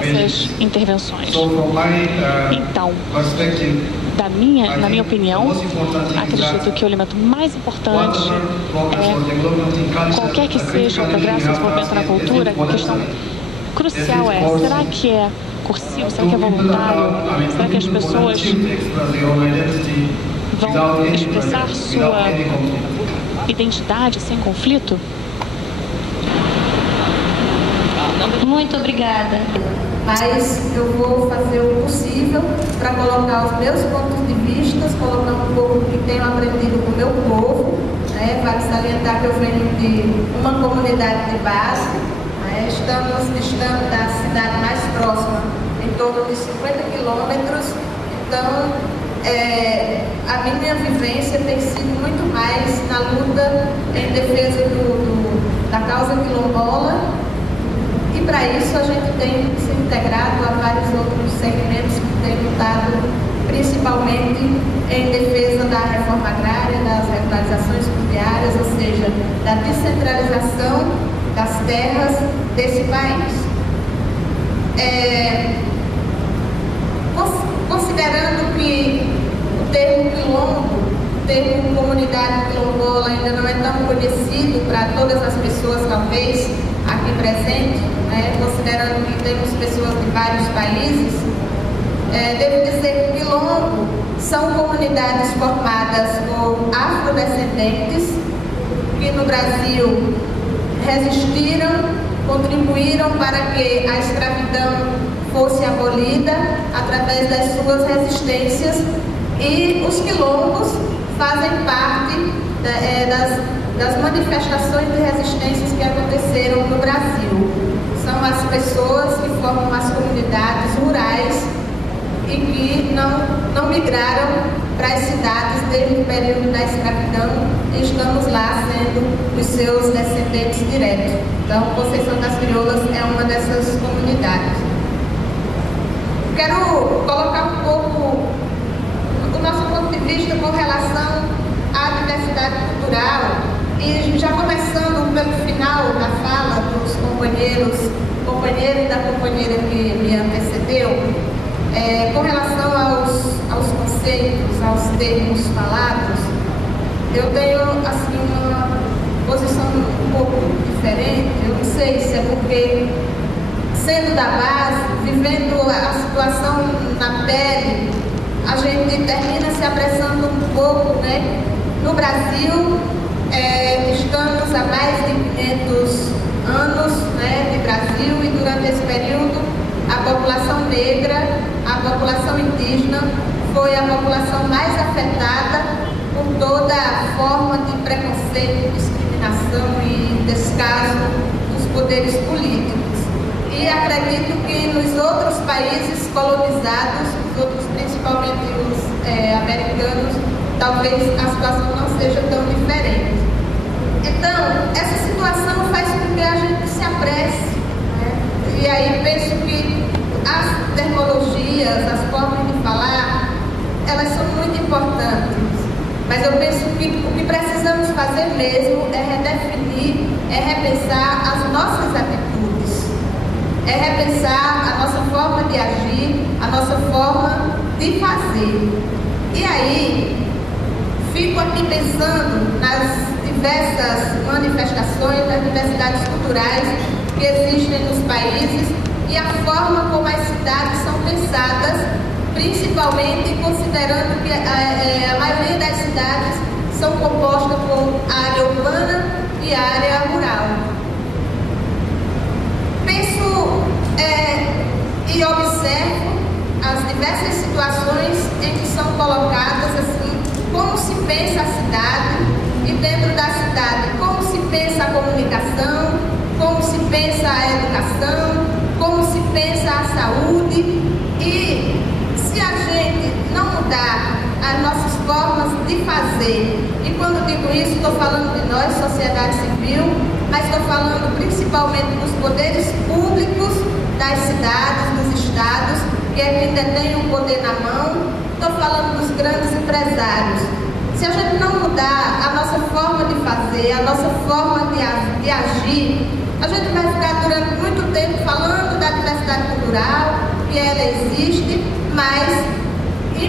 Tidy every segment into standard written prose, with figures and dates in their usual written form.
essas intervenções. Então, na minha opinião, acredito que o elemento mais importante qualquer que seja o progresso e desenvolvimento na cultura, a questão crucial será que é cursivo, será que é voluntário, será que as pessoas vão expressar sua identidade sem conflito? Muito obrigada. Mas eu vou fazer o possível para colocar os meus pontos de vista, colocar um pouco do que tenho aprendido com o meu povo. Vale salientar que eu venho de uma comunidade de base, estamos da cidade mais próxima, em torno de 50 quilômetros. Então, a minha vivência tem sido muito mais na luta em defesa da causa quilombola. E para isso a gente tem se integrado a vários outros segmentos que têm lutado principalmente em defesa da reforma agrária, das regularizações fundiárias, ou seja, da descentralização das terras desse país. Considerando que o termo quilombo, o termo comunidade quilombola ainda não é tão conhecido para todas as pessoas, talvez, aqui presentes, considerando que temos pessoas de vários países, devo dizer que quilombo são comunidades formadas por afrodescendentes que no Brasil resistiram, contribuíram para que a escravidão fosse abolida através das suas resistências, e os quilombos fazem parte das manifestações de resistências que aconteceram no Brasil. São as pessoas que formam as comunidades rurais e que não migraram para as cidades desde o período da escravidão, e estamos lá sendo os seus descendentes diretos. Então, Conceição das Crioulas é uma dessas comunidades. Quero colocar um pouco o nosso ponto de vista com relação à diversidade cultural, e já começando pelo final da fala dos companheiro e da companheira que me antecedeu, com relação aos conceitos, aos termos falados, eu tenho assim uma posição um pouco diferente. Eu não sei se é porque, sendo da base, vivendo a situação na pele, a gente termina se apressando um pouco, No Brasil, estamos há mais de 500 anos de Brasil, e durante esse período a população negra, a população indígena foi a população mais afetada por toda a forma de preconceito, discriminação e descaso dos poderes políticos. E acredito que nos outros países colonizados, principalmente os americanos, talvez a situação não seja tão diferente. Então, essa situação faz com que a gente se apresse, E aí penso que as terminologias, as formas de falar, elas são muito importantes. Mas eu penso que o que precisamos fazer mesmo é redefinir, é repensar as nossas atitudes, é repensar a nossa forma de agir, a nossa forma de fazer. E aí, fico aqui pensando nas diversas manifestações, nas diversidades culturais que existem nos países e a forma como as cidades são pensadas, principalmente considerando que a maioria das cidades são compostas por área urbana e área rural. Penso e observo as diversas situações em que são colocadas assim, como se pensa a cidade, e dentro da cidade, como se pensa a comunicação, como se pensa a educação, como se pensa a saúde. E se a gente não mudar as nossas formas de fazer, e quando digo isso, estou falando de nós, sociedade civil, mas estou falando principalmente dos poderes públicos das cidades, dos estados, que é quem detém o poder na mão, estou falando dos grandes empresários. Se a gente não mudar a nossa forma de fazer, a nossa forma de agir, a gente vai ficar durante muito tempo falando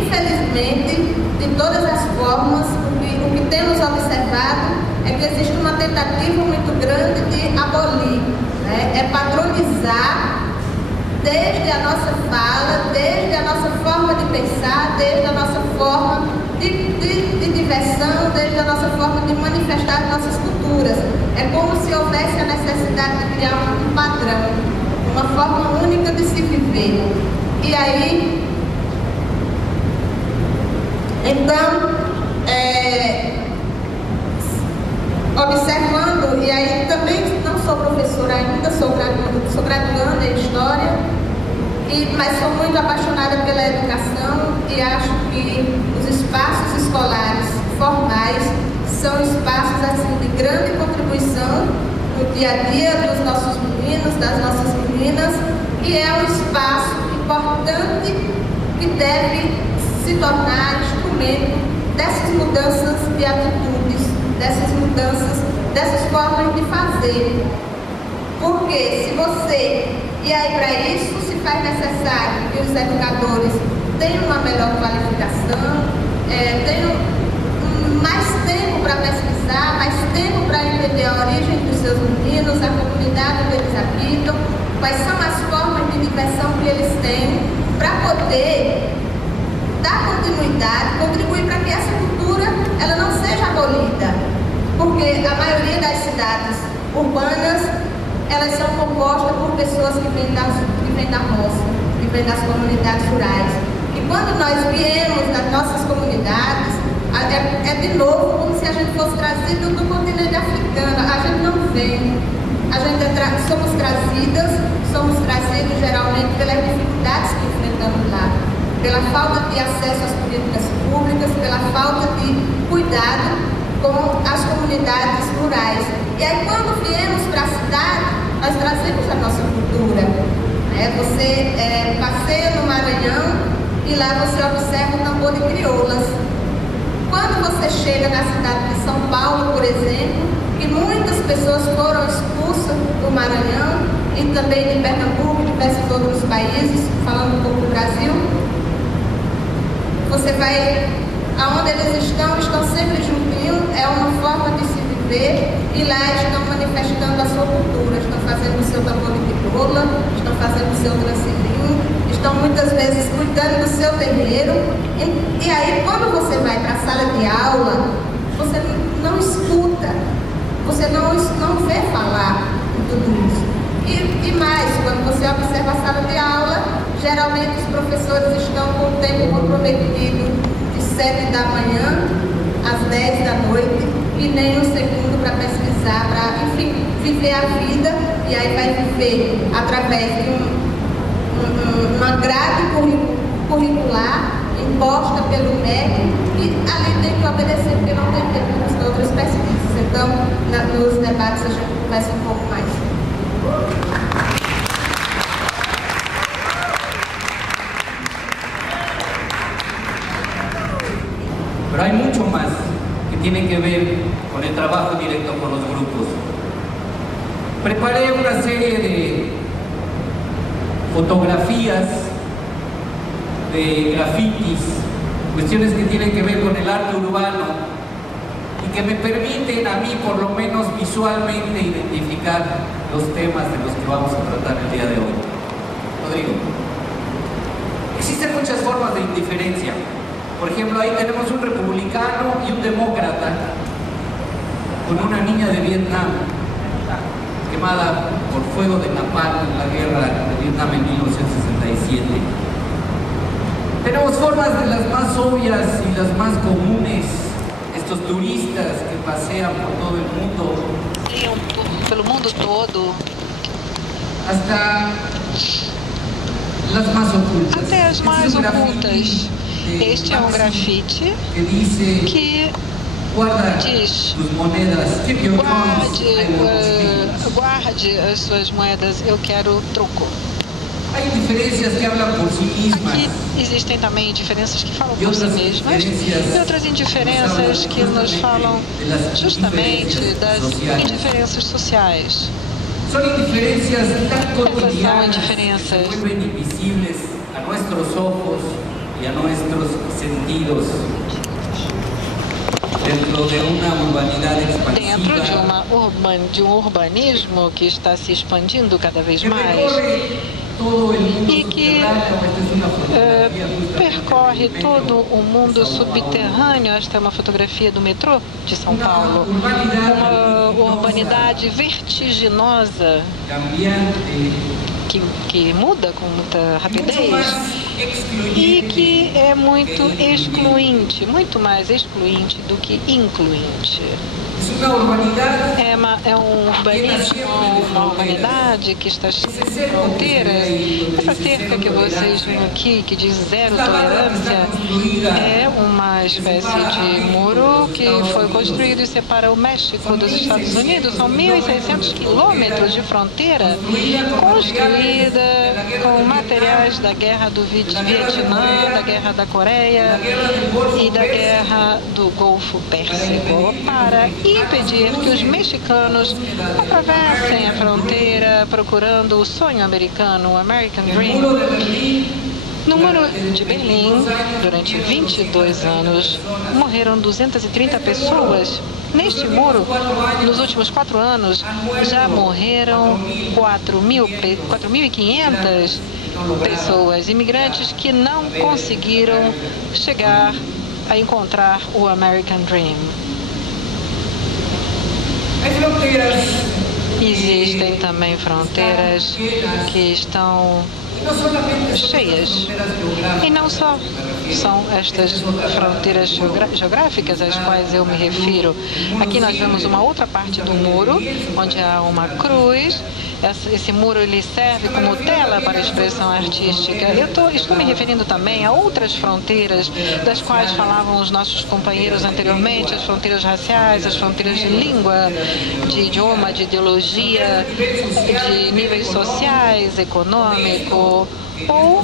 Infelizmente, de todas as formas, o que temos observado é que existe uma tentativa muito grande de abolir, né? É padronizar desde a nossa fala, desde a nossa forma de pensar, desde a nossa forma de diversão, desde a nossa forma de manifestar nossas culturas. É como se houvesse a necessidade de criar um padrão, uma forma única de se viver. E aí, então, observando, e aí também não sou professora ainda, sou graduanda em História, mas sou muito apaixonada pela educação e acho que os espaços escolares formais são espaços assim, de grande contribuição no dia a dia dos nossos meninos, das nossas meninas, e é um espaço importante que deve se tornar instrumento dessas mudanças de atitudes, dessas mudanças, dessas formas de fazer. Porque se você, e aí para isso se faz necessário que os educadores tenham uma melhor qualificação, tenham mais tempo para pesquisar, mais tempo para entender a origem dos seus meninos, a comunidade onde eles habitam, quais são as formas de diversão que eles têm, para poder dar continuidade, contribuir para que essa cultura ela não seja abolida. Porque a maioria das cidades urbanas, elas são compostas por pessoas que vêm da roça, que vêm das comunidades rurais. E quando nós viemos das nossas comunidades, é de novo como se a gente fosse trazido do continente africano. A gente não vem. A gente somos trazidos geralmente pelas dificuldades que enfrentamos lá, pela falta de acesso às políticas públicas, pela falta de cuidado com as comunidades rurais. E aí quando viemos para a cidade, nós trazemos a nossa cultura. Você passeia no Maranhão e lá você observa o tambor de crioulas. Quando você chega na cidade de São Paulo, por exemplo, que muitas pessoas foram expulsas do Maranhão e também de Pernambuco, de diversos outros países, falando um pouco do Brasil, você vai, aonde eles estão sempre juntinhos, é uma forma de se viver, e lá estão manifestando a sua cultura, estão fazendo o seu tambor de crioula, estão fazendo o seu transilinho, estão muitas vezes cuidando do seu terreiro, e aí quando você vai para a sala de aula, você não escuta, você não vê falar de tudo isso. E mais, quando você observa a sala de aula, geralmente os professores estão com o tempo comprometido de 7 da manhã às 10 da noite, e nem um segundo para pesquisar, para, enfim, viver a vida, e aí vai viver através de uma grade curricular imposta pelo MEC, e ali tem que obedecer, porque não tem tempo para outras pesquisas. Então, nos debates a gente conversa um pouco mais. Pero hay mucho más que tiene que ver con el trabajo directo con los grupos. Preparé una serie de fotografías, de grafitis, cuestiones que tienen que ver con el arte urbano y que me permiten a mí, por lo menos visualmente, identificar los temas de los que vamos a tratar el día de hoy. Rodrigo, existen muchas formas de indiferencia. Por ejemplo, ahí tenemos un republicano y un demócrata con una niña de Vietnam quemada por fuego de napalm en la guerra de Vietnam en 1967. Tenemos formas de las más obvias y las más comunes. Estos turistas que pasean por todo el mundo. Pelo mundo todo. Hasta las más ocultas. Até as mais ocultas. Este é um grafite que diz: guarde as suas moedas, eu quero troco. Aqui existem também diferenças que falam por si mesmas e outras indiferenças que nos falam justamente das indiferenças sociais. Essas são indiferenças y a nuestros sentidos dentro de una urbanidad expansiva. Dentro de um urbanismo que está se expandindo cada vez mais e que percorre todo o mundo subterrâneo. Esta é uma fotografia do metrô de São Paulo. Uma urbanidade vertiginosa que muda com muita rapidez e que é muito excluinte, muito mais excluinte do que incluinte. É um urbanismo, uma urbanidade que está cheia de fronteiras. Essa cerca que vocês veem aqui, que diz zero tolerância, é uma espécie de muro que foi construído e separa o México dos Estados Unidos. São 1.600 quilômetros de fronteira construída com materiais da guerra do Vietnã, da guerra da Coreia e da guerra do Golfo Pérsico, para impedir que os mexicanos atravessem a fronteira procurando o sonho americano, o American Dream. No Muro de Berlim, durante 22 anos, morreram 230 pessoas. Neste muro, nos últimos 4 anos, já morreram 4.500 pessoas, imigrantes que não conseguiram chegar a encontrar o American Dream. Existem também fronteiras que estão cheias. E não só são estas fronteiras geográficas às quais eu me refiro. Aqui nós vemos uma outra parte do muro, onde há uma cruz. Esse muro ele serve como tela para a expressão artística. Estou me referindo também a outras fronteiras das quais falavam os nossos companheiros anteriormente, as fronteiras raciais, as fronteiras de língua, de idioma, de ideologia, de níveis sociais, econômico, ou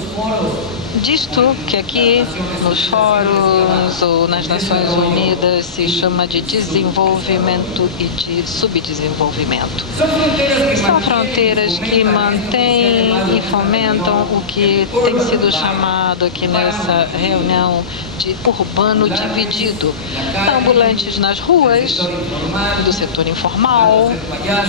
disto que aqui nos fóruns ou nas Nações Unidas se chama de desenvolvimento e de subdesenvolvimento. São fronteiras que mantêm e fomentam o que tem sido chamado aqui nessa reunião de urbano dividido. Ambulantes nas ruas do setor informal,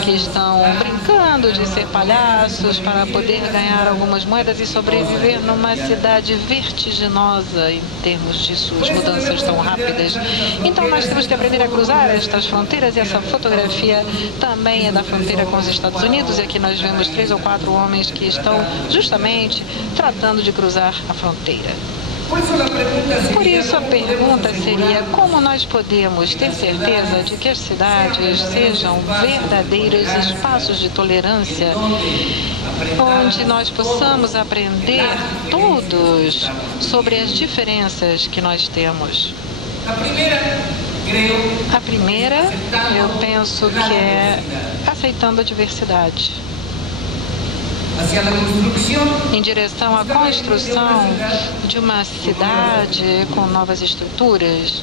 que estão brincando de ser palhaços para poder ganhar algumas moedas e sobreviver numa cidade vertiginosa em termos de suas mudanças tão rápidas. Então nós temos que aprender a cruzar estas fronteiras, e essa fotografia também é da fronteira com os Estados Unidos, e aqui nós vemos 3 ou 4 homens que estão justamente tratando de cruzar a fronteira. Por isso a pergunta seria: como nós podemos ter certeza de que as cidades sejam verdadeiros espaços de tolerância, onde nós possamos aprender todos sobre as diferenças que nós temos? A primeira, eu penso que é aceitando a diversidade, em direção à construção de uma cidade com novas estruturas.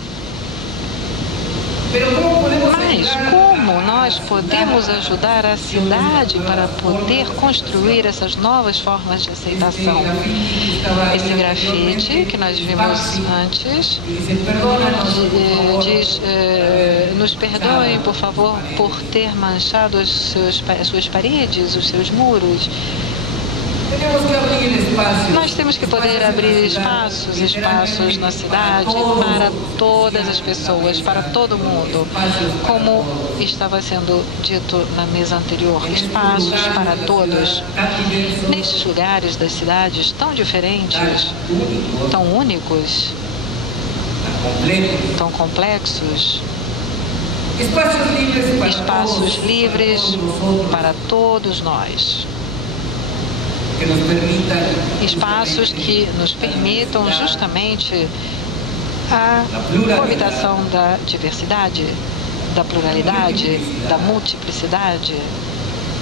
Mas como nós podemos ajudar a cidade para poder construir essas novas formas de aceitação? Esse grafite que nós vimos antes diz: nos perdoem, por favor, por ter manchado as suas paredes, os seus muros. Nós temos que poder abrir espaços na cidade para todas as pessoas, para todo mundo. Como estava sendo dito na mesa anterior, espaços para todos. Nestes lugares das cidades tão diferentes, tão únicos, tão complexos, espaços livres para todos nós. Espaços que nos permitam justamente a coabitação da diversidade, da pluralidade, da multiplicidade,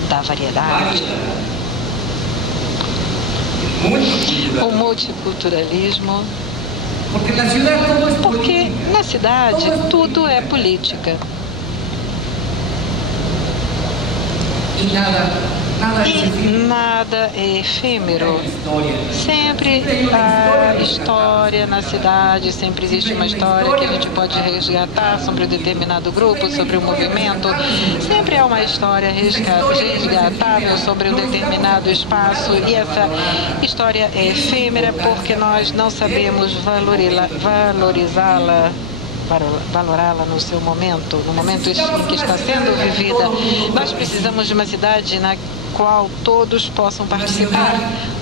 da variedade. O multiculturalismo, porque na cidade tudo é política. E nada é efêmero. Sempre há história na cidade, sempre existe uma história que a gente pode resgatar sobre um determinado grupo, sobre um movimento. Sempre há uma história resgatável sobre um determinado espaço, e essa história é efêmera porque nós não sabemos valorá-la no seu momento, no momento em que está sendo vivida. Nós precisamos de uma cidade na qual todos possam participar.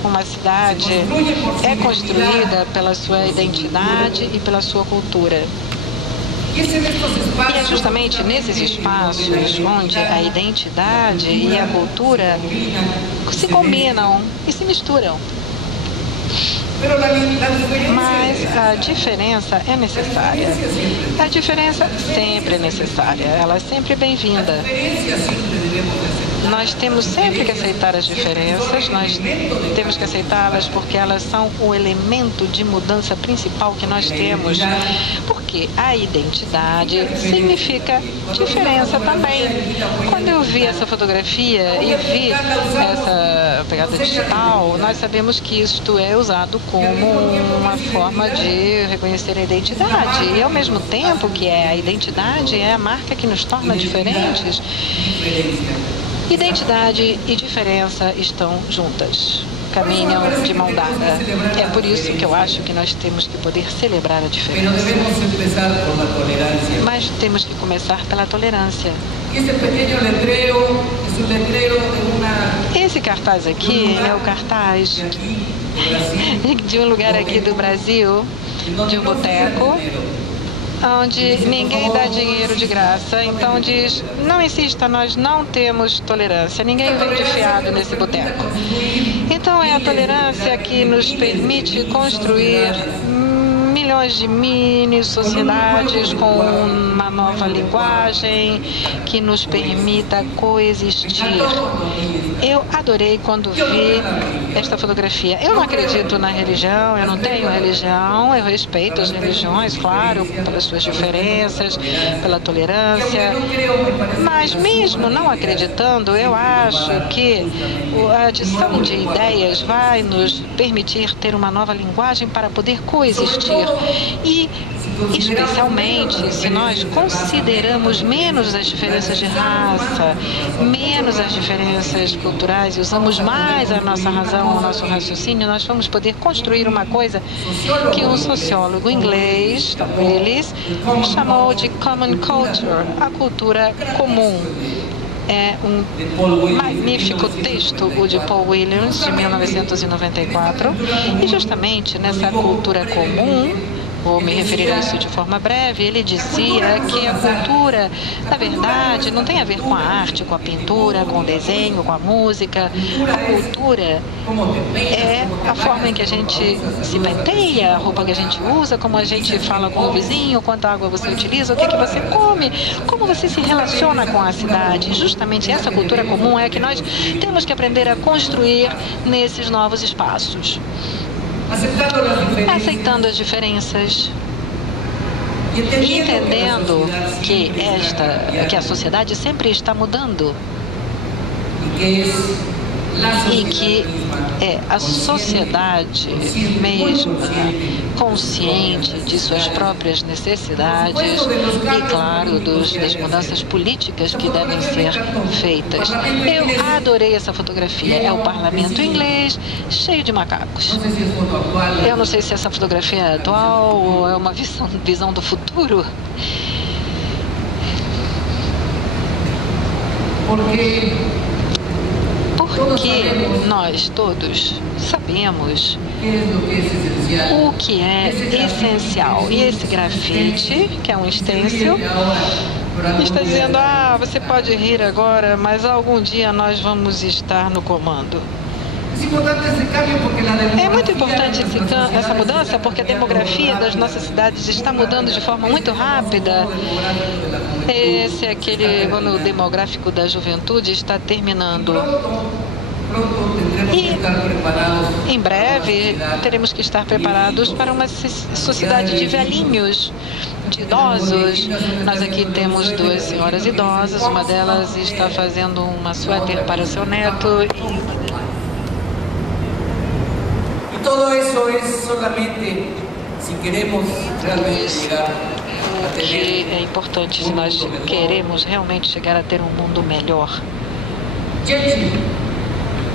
Uma cidade é construída pela sua identidade e pela sua cultura. E é justamente nesses espaços onde a identidade e a cultura se combinam e se misturam. Mas a diferença é necessária. A diferença sempre é necessária. Ela é sempre bem-vinda. Nós temos sempre que aceitar as diferenças, nós temos que aceitá-las porque elas são o elemento de mudança principal que nós temos. Porque a identidade significa diferença também. Quando eu vi essa fotografia e vi essa pegada digital, nós sabemos que isto é usado como uma forma de reconhecer a identidade. E ao mesmo tempo que a identidade é a marca que nos torna diferentes. Identidade e diferença estão juntas, caminham de mão dada. É por isso que eu acho que nós temos que poder celebrar a diferença. Mas temos que começar pela tolerância. Esse cartaz aqui é o cartaz de um lugar aqui do Brasil, de um boteco, onde ninguém dá dinheiro de graça. Então diz, não insista, nós não temos tolerância, ninguém vem de fiado nesse boteco. Então é a tolerância que nos permite construir milhões de mini-sociedades com uma nova linguagem que nos permita coexistir. Eu adorei quando vi esta fotografia. Eu não acredito na religião, eu não tenho religião, eu respeito as religiões, claro, pelas suas diferenças, pela tolerância, mas mesmo não acreditando, eu acho que a adição de ideias vai nos permitir ter uma nova linguagem para poder coexistir. E, especialmente, se nós consideramos menos as diferenças de raça, menos as diferenças culturais e usamos mais a nossa razão, o nosso raciocínio, nós vamos poder construir uma coisa que um sociólogo inglês, Willis, chamou de common culture, a cultura comum. É um magnífico texto, o de Paul Williams, de 1994, e justamente nessa cultura comum, vou me referir a isso de forma breve, ele dizia que a cultura, na verdade, não tem a ver com a arte, com a pintura, com o desenho, com a música. A cultura é a forma em que a gente se penteia, a roupa que a gente usa, como a gente fala com o vizinho, quanta água você utiliza, o que você come, como você se relaciona com a cidade. Justamente essa cultura comum é a que nós temos que aprender a construir nesses novos espaços. Aceitando as diferenças e entendendo que a sociedade sempre está mudando e que é a sociedade mesma consciente de suas próprias necessidades e, claro, das mudanças políticas que devem ser feitas. Eu adorei essa fotografia. É o parlamento inglês cheio de macacos. Eu não sei se essa fotografia é atual ou é uma visão do futuro. Porque nós todos sabemos o que é essencial. E esse grafite, que é um stencil, está dizendo, você pode rir agora, mas algum dia nós vamos estar no comando. É muito importante essa mudança porque a demografia das nossas cidades está mudando de forma muito rápida. Esse é aquele ano demográfico da juventude está terminando. E em breve teremos que estar preparados para uma sociedade de velhinhos. de idosos. Nós aqui temos duas senhoras idosas, uma delas está fazendo uma suéter para seu neto. E tudo isso é solamente se queremos realmente chegar a ter. O que é importante se nós queremos realmente chegar a ter um mundo melhor. Gente,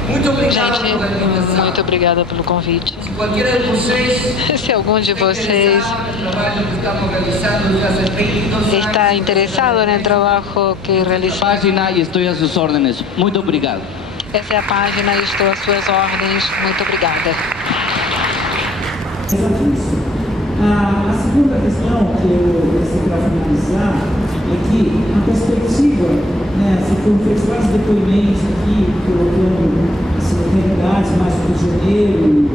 muito obrigado Gente, pela invitação. muito obrigada pelo convite. Se qualquer de vocês Se algum de vocês está interessado no trabalho que realizamos, Página e estou a suas ordens. Muito obrigado. essa é a página e estou às suas ordens. Muito obrigada. A segunda questão que eu pensei para finalizar é que a perspectiva, né, se fez vários depoimentos aqui, colocando assim, realidades mais do Rio de Janeiro,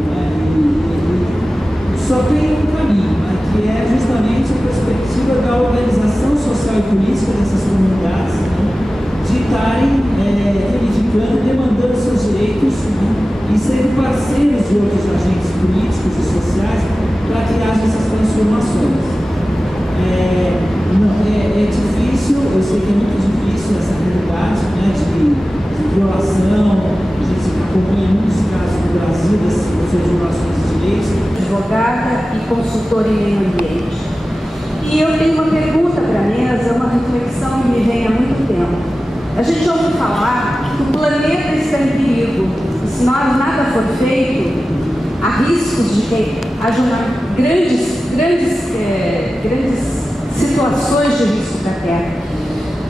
e só tem um caminho, né, que é justamente a perspectiva da organização social e política dessas comunidades, né, de estarem reivindicando, demandando seus direitos, né, e sendo parceiros de outros agentes políticos e sociais para que haja essas transformações. É difícil, eu sei que é muito difícil essa realidade, né, de violação, a gente acompanha muitos casos no Brasil dessas violações de direitos. Advogada e consultora em meio ambiente. E eu tenho uma pergunta para a mesa, uma reflexão que me vem há muito tempo. A gente ouve falar que o planeta está em perigo, e se nada for feito, há riscos de que haja grandes situações de risco para a Terra.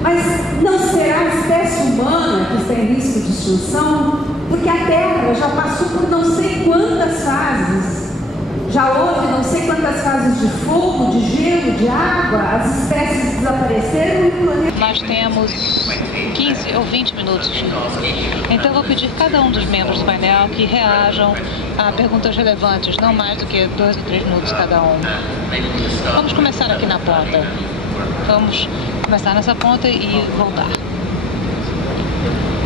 Mas não será a espécie humana que está em risco de extinção? Porque a Terra já passou por não sei quantas fases. Já houve não sei quantas fases de fogo, de gelo, de água, as espécies desapareceram e o planeta... Nós temos 15 ou 20 minutos. Então eu vou pedir a cada um dos membros do painel que reajam a perguntas relevantes, não mais do que 2 ou 3 minutos cada um. Vamos começar aqui na ponta. Vamos começar nessa ponta e voltar.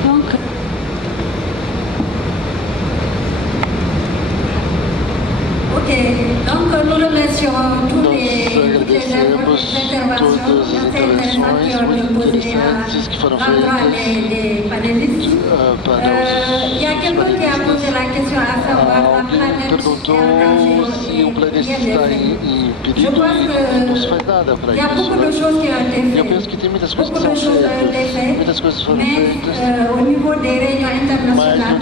Donc nous remercions toutes les interventions assez intéressantes qui ont été posées à l'endroit des panélistes. Il y a quelqu'un qui a posé la question à savoir la planète est engagée. Je pense qu'il y a beaucoup de choses qui ont été faites, beaucoup de choses ont été faites, mais au niveau des réunions internationales,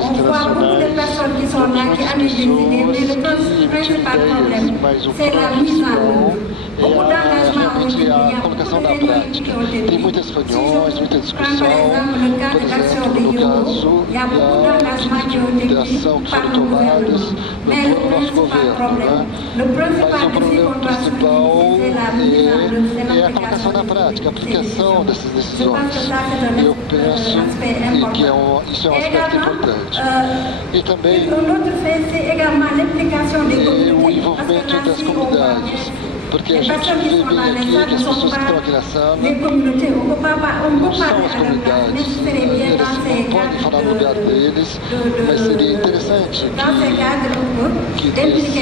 on voit beaucoup de personnes qui sont là, qui ont des idées, mais le principal problème, c'est la mise en œuvre. Beaucoup d'engagement ont été pris, il y a beaucoup de réunions qui ont été prises. Si je prends par exemple le cas de l'action de Yogo, il y a beaucoup d'engagements qui ont été pris par le gouvernement. Mais le principal problème, le principal défi qu'on doit souligner, c'est la mise en œuvre, c'est l'application na prática, a aplicação dessas decisões. Eu penso que isso é um aspecto importante. E também o envolvimento das comunidades. Porque a gente vê bem aqui que as pessoas que estão aqui na sala não são as comunidades. Eles não podem falar no lugar deles, mas seria interessante que nesse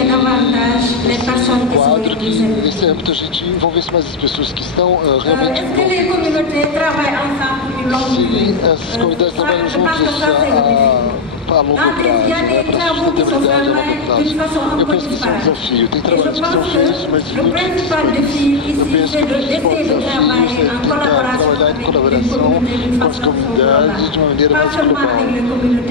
quadro, que nesse âmbito a gente envolvesse mais as pessoas que estão realmente envolvidas. Se as comunidades trabalham juntos a longo prazo, né, para a sustentabilidade a longo prazo. Eu penso que isso é um desafio. Tem trabalhos que são feitos, mas muito difíceis. Eu penso que o principal desafio é tentar trabalhar em colaboração com as comunidades de uma maneira mais global.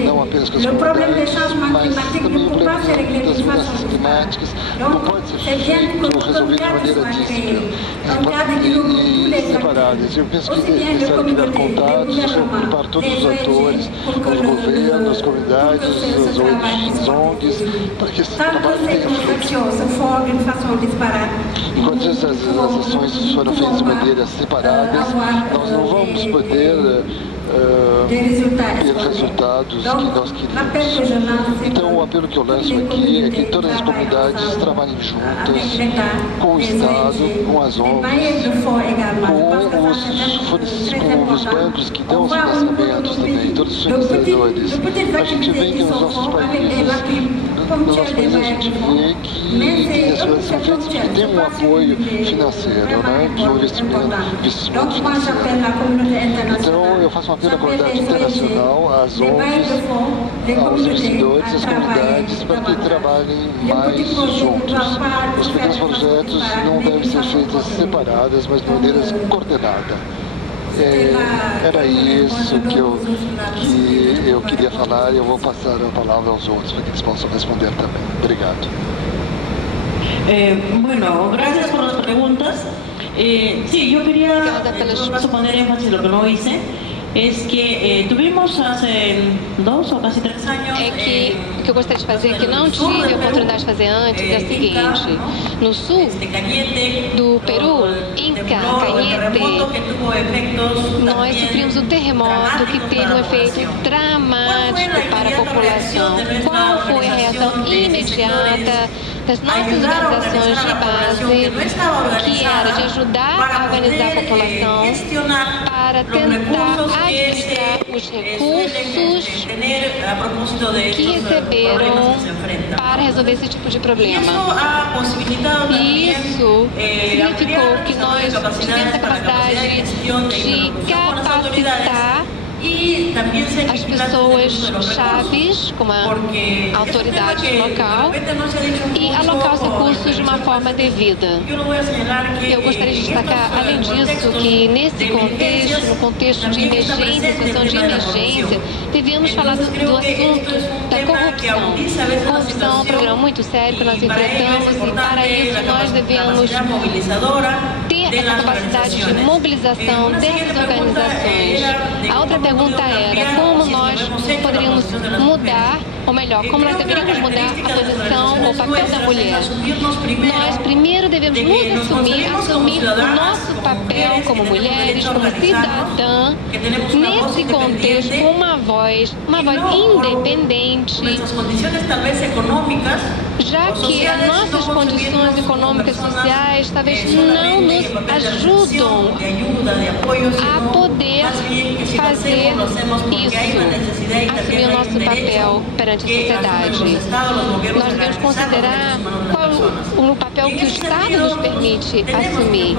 Não apenas com as comunidades, mas também o problema das mudanças climáticas não pode ser resolvido de maneira dística e separadas. Eu penso que é necessário criar contatos, ocupar todos os atores, os governos, as comunidades, as ONGs, para que esse trabalho tenha fruto. Enquanto essas ações foram feitas de maneiras separadas, nós não vamos poder ter resultados que nós queríamos. Então o apelo que eu lanço aqui é que todas as comunidades trabalhem juntas, com o Estado, com as ONGs, com os bancos que dão os financiamentos também, todos os financiadores. A gente vê que nos nossos países no nosso país a gente vê que as coisas são feitas porque tem um apoio financeiro, né, de um investimento financeiro. Então eu faço um apelo à comunidade internacional, às ONGs, aos investidores, às comunidades, para que trabalhem mais juntos. Os pequenos projetos não devem ser feitos separados, mas de maneira coordenada. Era isso que eu queria falar e eu vou passar a palavra aos outros para que eles possam responder também. Obrigado. Bueno, gracias por las preguntas. Sí, yo quería poner énfasis lo que no hice. Es que tuvimos hace 2 ou quase 3 anos. É que o que eu gostaria de fazer, que não tive a oportunidade de fazer antes, é o seguinte: no sul do Peru, em Cañete, nós sofrimos um terremoto que teve um efeito dramático para a população. Qual foi a reação imediata das nossas organizações de base, que era de ajudar a organizar a população para tentar administrar os recursos que receberam para resolver esse tipo de problema. E isso significou que nós tivemos a capacidade de capacitar as pessoas chaves, como a autoridade local, e alocar os recursos de uma forma devida. Eu gostaria de destacar, além disso, que nesse contexto, no contexto de emergência, situação de emergência, devemos falar do assunto da corrupção. Corrupção é um problema muito sério que nós enfrentamos e, para isso, nós devemos ter essa capacidade de mobilização dessas organizações. A outra pergunta era como nós poderíamos mudar, ou melhor, como nós deveríamos mudar a posição ou o papel da mulher. Nós primeiro devemos nos assumir o nosso papel como mulheres, como cidadã, nesse contexto, com uma voz independente, já que as nossas condições econômicas e sociais talvez não nos ajudam a poder fazer isso, assumir o nosso papel perante a sociedade. Nós devemos considerar qual o papel que o Estado nos permite assumir.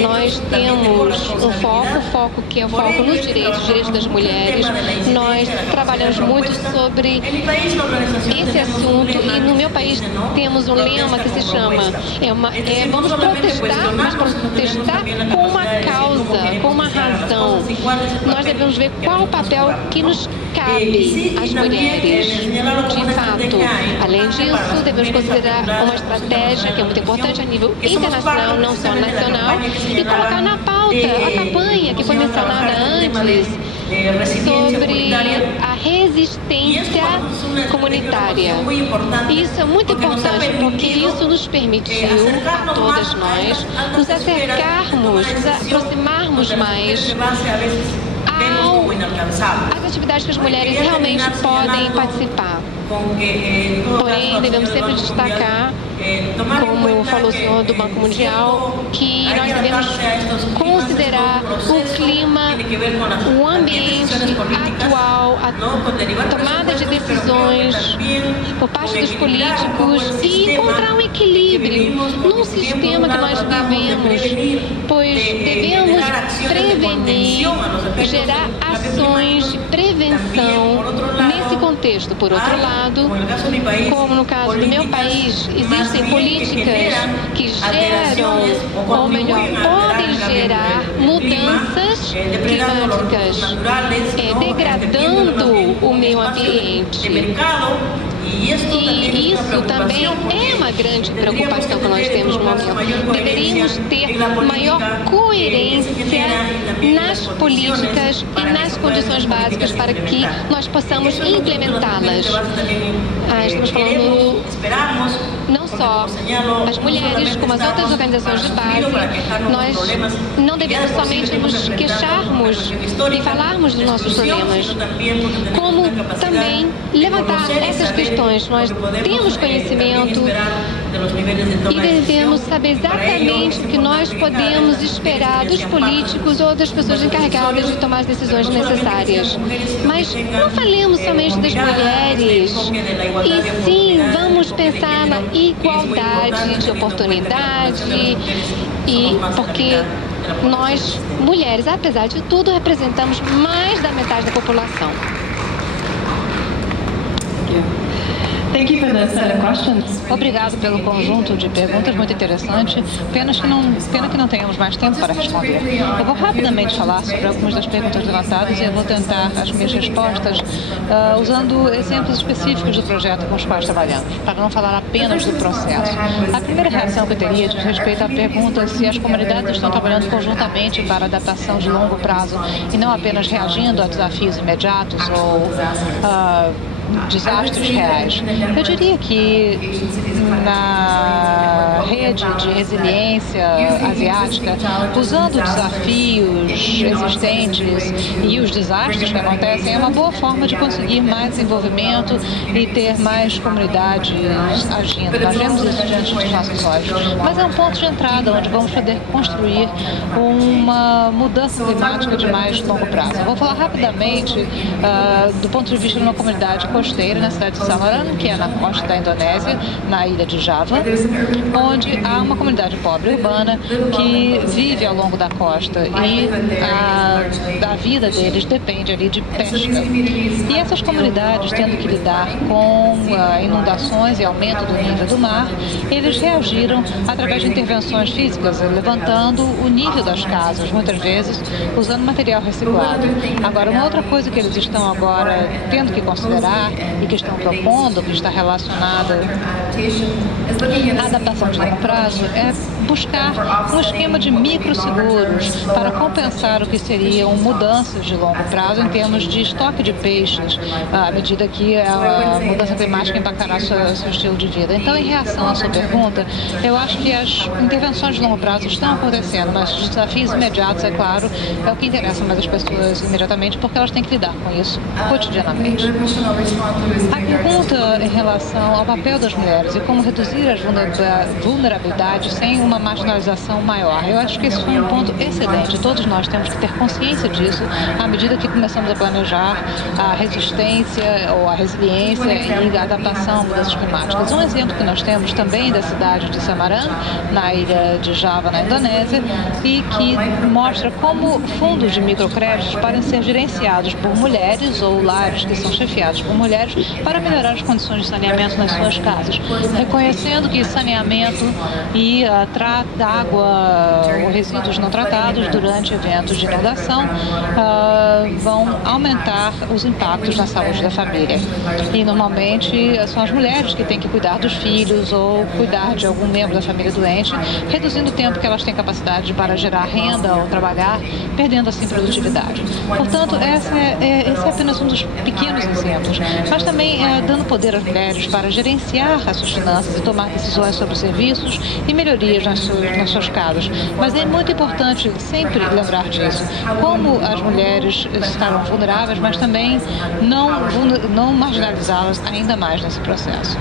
Nós temos um foco que é o foco nos direitos das mulheres. Nós trabalhamos muito sobre esse assunto e no meu país temos um lema que se chama vamos protestar, mas protestar com uma causa, com uma razão. Nós devemos ver qual o papel que nos cabe às mulheres. De fato, além disso, devemos considerar uma estratégia que é muito importante a nível internacional, não só nacional, e colocar na pauta a campanha que foi mencionada antes sobre a resistência comunitária. Isso é muito importante porque isso nos permitiu, a todas nós, nos acercarmos, nos aproximarmos mais às atividades que as mulheres realmente podem participar. Porém, devemos sempre destacar, como falou o senhor do Banco Mundial, que nós devemos considerar o clima, o ambiente atual, a tomada de decisões por parte dos políticos e encontrar um equilíbrio num sistema que nós vivemos, pois devemos prevenir, gerar ações de prevenção nesse contexto. Por outro lado, como no caso do meu país, existem políticas que geram, ou melhor, podem gerar mudanças climáticas, degradando o meio ambiente. E isso também é uma grande preocupação que nós temos no momento. Deveríamos ter maior coerência nas políticas e nas condições básicas para que nós possamos implementá-las. Estamos falando não só as mulheres, como as outras organizações de base. Nós não devemos somente nos queixarmos e falarmos dos nossos problemas. Como como também levantar essas questões. Nós temos conhecimento e devemos saber exatamente o que nós podemos esperar dos políticos ou das pessoas encarregadas de tomar as decisões necessárias. Mas não falemos somente das mulheres, e sim vamos pensar na igualdade de oportunidade, e porque nós, mulheres, apesar de tudo, representamos mais da metade da população. Obrigado pelo conjunto de perguntas, muito interessante. Pena que não tenhamos mais tempo para responder. Eu vou rapidamente falar sobre algumas das perguntas levantadas e eu vou tentar as minhas respostas usando exemplos específicos do projeto com os quais trabalhamos, para não falar apenas do processo. A primeira reação que eu teria diz respeito à pergunta se as comunidades estão trabalhando conjuntamente para adaptação de longo prazo e não apenas reagindo a desafios imediatos ou desastres reais. Eu diria que na rede de resiliência asiática, usando desafios existentes e os desastres que acontecem, é uma boa forma de conseguir mais desenvolvimento e ter mais comunidades agindo. Nós vemos isso diante dos nossos olhos. Mas é um ponto de entrada onde vamos poder construir uma mudança climática de mais longo prazo. Eu vou falar rapidamente do ponto de vista de uma comunidade costeira na cidade de Samarang, que é na costa da Indonésia, na ilha de Java, onde há uma comunidade pobre urbana que vive ao longo da costa e a vida deles depende ali de pesca. E essas comunidades, tendo que lidar com inundações e aumento do nível do mar, eles reagiram através de intervenções físicas, levantando o nível das casas, muitas vezes usando material reciclado. Agora, uma outra coisa que eles estão agora tendo que considerar e que estão propondo, que está relacionada à adaptação de longo prazo, é buscar um esquema de microseguros para compensar o que seriam mudanças de longo prazo em termos de estoque de peixes, à medida que a mudança climática impactará seu estilo de vida. Então, em reação à sua pergunta, eu acho que as intervenções de longo prazo estão acontecendo, mas os desafios imediatos, é claro, é o que interessa mais as pessoas imediatamente, porque elas têm que lidar com isso cotidianamente. A pergunta em relação ao papel das mulheres e como reduzir as vulnerabilidades sem uma marginalização maior. Eu acho que esse foi um ponto excelente. Todos nós temos que ter consciência disso à medida que começamos a planejar a resistência ou a resiliência e a adaptação a mudanças climáticas. Um exemplo que nós temos também da cidade de Samarang, na ilha de Java, na Indonésia, e que mostra como fundos de microcréditos podem ser gerenciados por mulheres ou lares que são chefiados por mulheres para melhorar as condições de saneamento nas suas casas, reconhecendo que saneamento e trata água ou resíduos não tratados durante eventos de inundação vão aumentar os impactos na saúde da família. E normalmente são as mulheres que têm que cuidar dos filhos ou cuidar de algum membro da família doente, reduzindo o tempo que elas têm capacidade para gerar renda ou trabalhar, perdendo assim produtividade. Portanto, esse é apenas um dos pequenos exemplos, mas também dando poder às mulheres para gerenciar as suas finanças e tomar decisões sobre serviços e melhorias nas suas casas. Mas é muito importante sempre lembrar disso, como as mulheres estarão vulneráveis, mas também não marginalizá-las ainda mais nesse processo.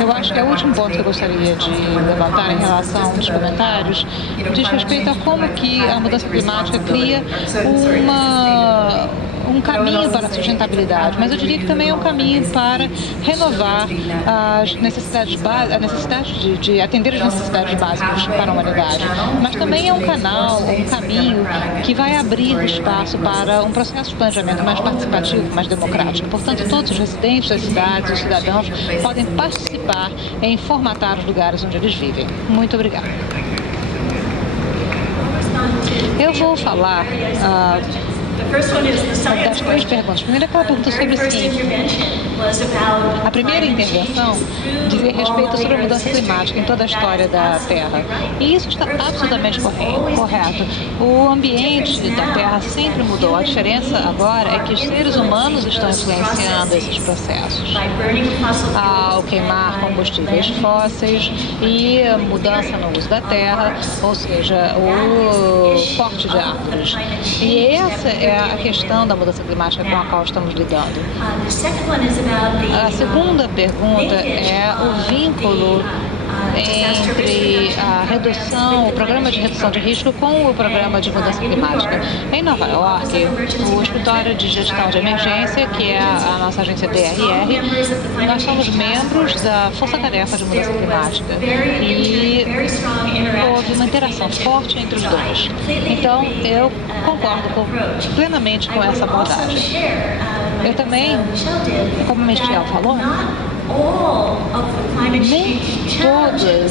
Eu acho que o último ponto que eu gostaria de levantar em relação aos comentários diz respeito a como que a mudança climática cria um caminho para a sustentabilidade, mas eu diria que também é um caminho para renovar as necessidades a necessidade de atender as necessidades básicas para a humanidade, mas também é um canal, um caminho que vai abrir espaço para um processo de planejamento mais participativo, mais democrático. Portanto, todos os residentes das cidades, os cidadãos, podem participar em formatar os lugares onde eles vivem. Muito obrigada. Eu vou falar das três perguntas. Primeiro, aquela pergunta sobre ciência. A primeira intervenção dizia respeito sobre a mudança climática em toda a história da Terra. E isso está absolutamente correto. O ambiente da Terra sempre mudou. A diferença agora é que os seres humanos estão influenciando esses processos. Ao queimar combustíveis fósseis e a mudança no uso da terra, ou seja, o corte de árvores. E essa é a questão da mudança climática com a qual estamos lidando. A segunda pergunta é o vínculo entre a redução, o programa de redução de risco com o programa de mudança climática. Em Nova York, o Escritório de Gestão de Emergência, que é a nossa agência DRR, nós somos membros da Força Tarefa de Mudança Climática e houve uma interação forte entre os dois. Então, eu concordo plenamente com essa abordagem. Eu também, como a Michelle falou,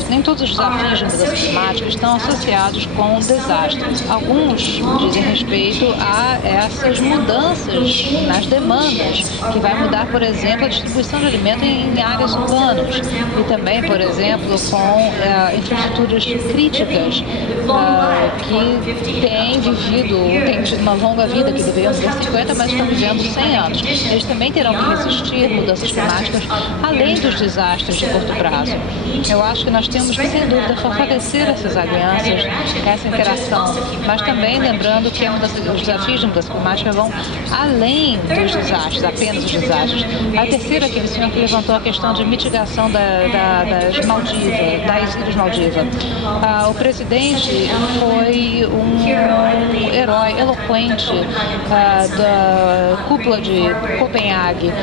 nem todos os desafios de mudança climática estão associados com desastres. Alguns dizem respeito a essas mudanças nas demandas, que vai mudar, por exemplo, a distribuição de alimentos em áreas urbanas e também, por exemplo, com infraestruturas críticas que têm tido uma longa vida, que deveriam ter 50, mas estão vivendo 100 anos. Eles também terão que resistir mudanças climáticas, além dos desastres de curto prazo. Eu acho que nós temos que, sem dúvida, fortalecer essas alianças, essa interação, mas também lembrando que os desafios de mudança climática vão além dos desastres, apenas os desastres. A terceira, aquele senhor que levantou a questão de mitigação das ilhas Maldivas. O presidente foi um herói eloquente da cúpula de Copenhague,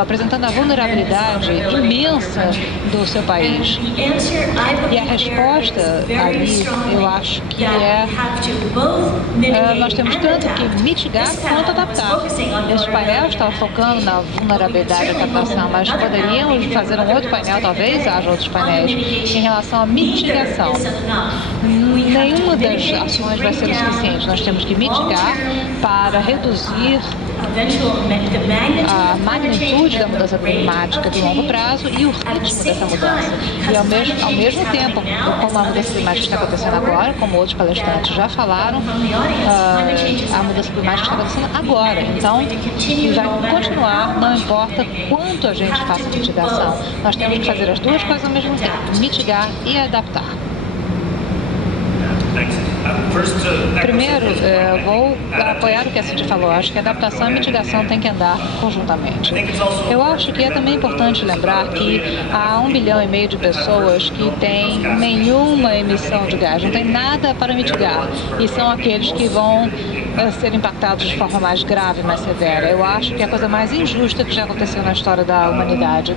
apresentando a vulnerabilidade imensa do seu país. E a resposta ali, eu acho que nós temos tanto que mitigar quanto adaptar. Esse painel estava focando na vulnerabilidade e adaptação, mas poderíamos fazer um outro painel, talvez haja outros painéis, em relação à mitigação. Nenhuma das ações vai ser o suficiente. Nós temos que mitigar para reduzir a magnitude da mudança climática de longo prazo e o ritmo dessa mudança. E ao mesmo tempo, como a mudança climática está acontecendo agora, como outros palestrantes já falaram, a mudança climática está acontecendo agora. Então, vai continuar, não importa quanto a gente faça mitigação. Nós temos que fazer as duas coisas ao mesmo tempo, mitigar e adaptar. Primeiro, vou apoiar o que a Cindy falou. Acho que a adaptação e a mitigação têm que andar conjuntamente. Eu acho que é também importante lembrar que há 1,5 bilhão de pessoas que têm nenhuma emissão de gás, não tem nada para mitigar, e são aqueles que vão ser impactados de forma mais grave, mais severa. Eu acho que é a coisa mais injusta que já aconteceu na história da humanidade.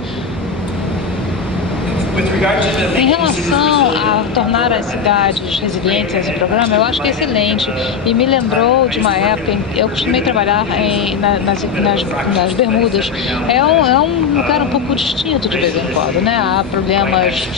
Em relação a tornar as cidades resilientes a esse programa, eu acho que é excelente e me lembrou de uma época em que eu costumei trabalhar nas Bermudas. É um lugar um pouco distinto de vez em quando, né? Há problemas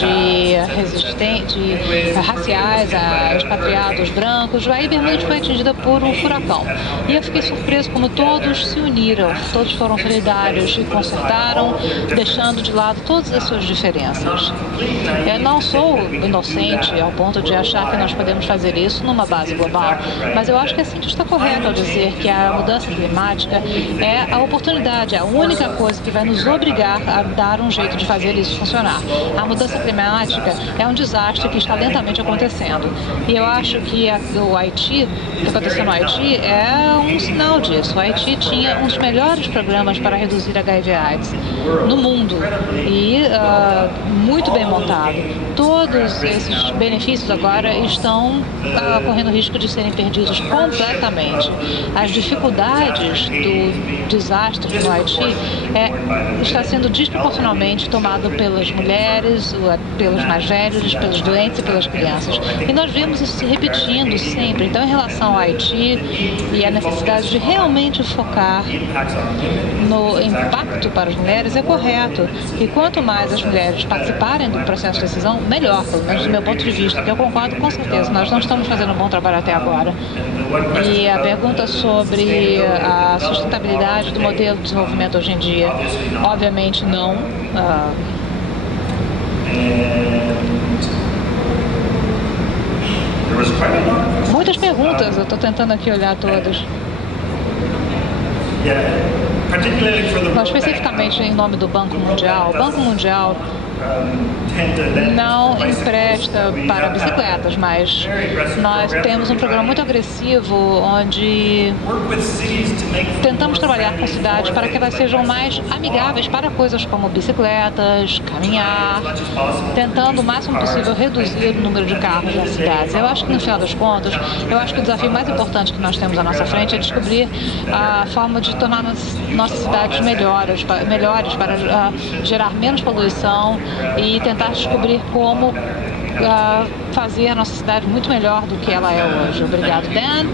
raciais a expatriados brancos. Aí Bermudas foi atingida por um furacão e eu fiquei surpreso como todos se uniram, todos foram solidários e consertaram, deixando de lado todas as suas diferenças. Eu não sou inocente ao ponto de achar que nós podemos fazer isso numa base global, mas eu acho que a Cindy está correta ao dizer que a mudança climática é a oportunidade, a única coisa que vai nos obrigar a dar um jeito de fazer isso funcionar. A mudança climática é um desastre que está lentamente acontecendo. E eu acho que o Haiti, o que aconteceu no Haiti, é um sinal disso. O Haiti tinha um dos melhores programas para reduzir HIV/AIDS no mundo e muito bem montado. Todos esses benefícios agora estão correndo risco de serem perdidos completamente. As dificuldades do desastre no Haiti está sendo desproporcionalmente tomado pelas mulheres, pelos mais velhos, pelos doentes e pelas crianças. E nós vemos isso se repetindo sempre. Então, em relação ao Haiti e a necessidade de realmente focar no impacto para as mulheres, é correto. E quanto mais as mulheres participarem do processo de decisão, melhor, pelo menos do meu ponto de vista, que eu concordo com certeza. Nós não estamos fazendo um bom trabalho até agora. E a pergunta sobre a sustentabilidade do modelo de desenvolvimento hoje em dia, obviamente não. Muitas perguntas, eu estou tentando aqui olhar todas. Especificamente em nome do Banco Mundial. O Banco Mundial não empresta para bicicletas, mas nós temos um programa muito agressivo onde tentamos trabalhar com cidades para que elas sejam mais amigáveis para coisas como bicicletas, caminhar, tentando o máximo possível reduzir o número de carros nas cidades. Eu acho que no final das contas, eu acho que o desafio mais importante que nós temos à nossa frente é descobrir a forma de tornar nossas cidades melhores para gerar menos poluição e tentar descobrir como fazer a nossa cidade muito melhor do que ela é hoje. Obrigado, Dan.